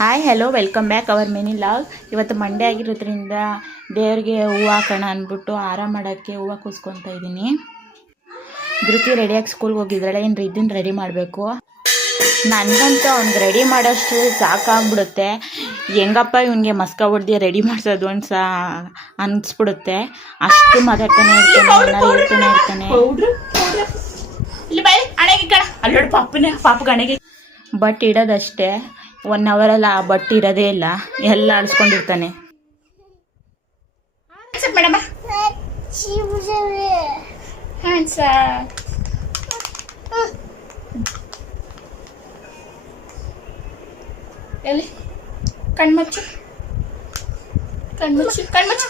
Hi hello welcome back hour mini log. ಇವತ್ತು Monday ಆಗಿರೋದ್ರಿಂದ ದೇವ್ರಿಗೆ ಹೂವು ಹಾಕೋಣ ಅಂದ್ಬಿಟ್ಟು ಆರಾಮ ಮಾಡೋಕ್ಕೆ ಹೂವು ಕೂಸ್ಕೊತಾ ಇದ್ದೀನಿ. ಧೃತಿ ರೆಡಿಯಾಗಿ ಸ್ಕೂಲ್ಗೆ ಹೋಗಿದ್ದಾಳೆ. ಇನ್ನು ರಿದ್ದಿನ ರೆಡಿ ಮಾಡಬೇಕು. ನನಗಂತೂ ಅವ್ನಿಗೆ ರೆಡಿ ಮಾಡೋಷ್ಟು ಸಾಕಾಗ್ಬಿಡುತ್ತೆ. ಹೆಂಗಪ್ಪ ಇವನಿಗೆ ಮಸ್ಕ ಹೊಡ್ದು ರೆಡಿ ಮಾಡಿಸೋದು ಅಂತ ಅನಿಸ್ಬಿಡುತ್ತೆ. ಅಷ್ಟು ಮಾತಾಡ್ತಾನೆ ಇರ್ತಾನೆ. ಅಲ್ಲೋಡು ಪಾಪಗೆ ಹಣೆಗೆ ಬಟ್ ಇಡೋದಷ್ಟೇ. 1 ಅವರಲ್ಲಿ ಆ ಬಟ್ಟೆ ಇರೋದೇ ಇಲ್ಲ, ಎಲ್ಲ ಅಳಿಸ್ಕೊಂಡಿರ್ತಾನೆ. ಎಲ್ಲಿ ಕಣ್ಮುಚ್ಚು ಕಣ್ಮುಚ್ಚು ಕಣ್ಮುಚ್ಚು.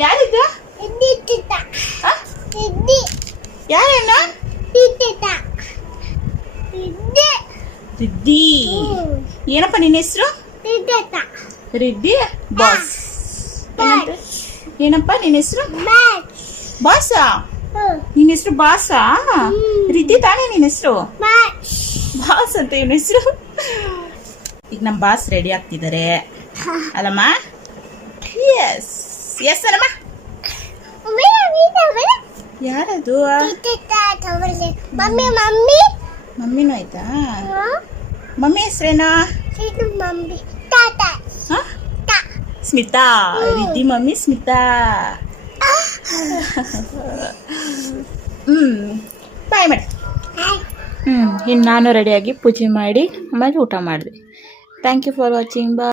ಯಾರಿದ್ದು ಯಾರೇನ ರಿದ್ದಿ? ಏನಪ್ಪ ನಿನ್ನ ಹೆಸರು? ರಿದ್ದಿ ಬಾಸ್. ಏನಪ್ಪ ನಿನ್ನ ಹೆಸರು? ಬಾಸಾ? ನಿನ್ನ ಹೆಸರು ಬಾಸಾ? ರಿದ್ದಿ ತಾನೇ ನಿನ್ನ ಹೆಸರು? ಬಾಸ್ ಅಂತ ಇವನ ಹೆಸರು. ಈಗ ನಮ್ಮ ಬಾಸ್ ರೆಡಿ ಆಗ್ತಿದ್ದಾರೆ ಅಲ್ಲಮ್ಮ? ಎಸ್ ಎಸ್ ಅಲ್ಲಮ್ಮ. ಯಾರದು? ಮಮ್ಮಿನೂ ಆಯ್ತಾ? ಮಮ್ಮಿ ಹೆಸರೇನಾ? ಸ್ಮಿತಾ. ರಿದ್ದಿ ಮಮ್ಮಿ ಸ್ಮಿತಾ. ಬಾಯ್ ಮಾಡಿ. ಇನ್ನು ನಾನು ರೆಡಿಯಾಗಿ ಪೂಜೆ ಮಾಡಿ ಆಮೇಲೆ ಊಟ ಮಾಡಿದೆ. Thank you for watching. Bye.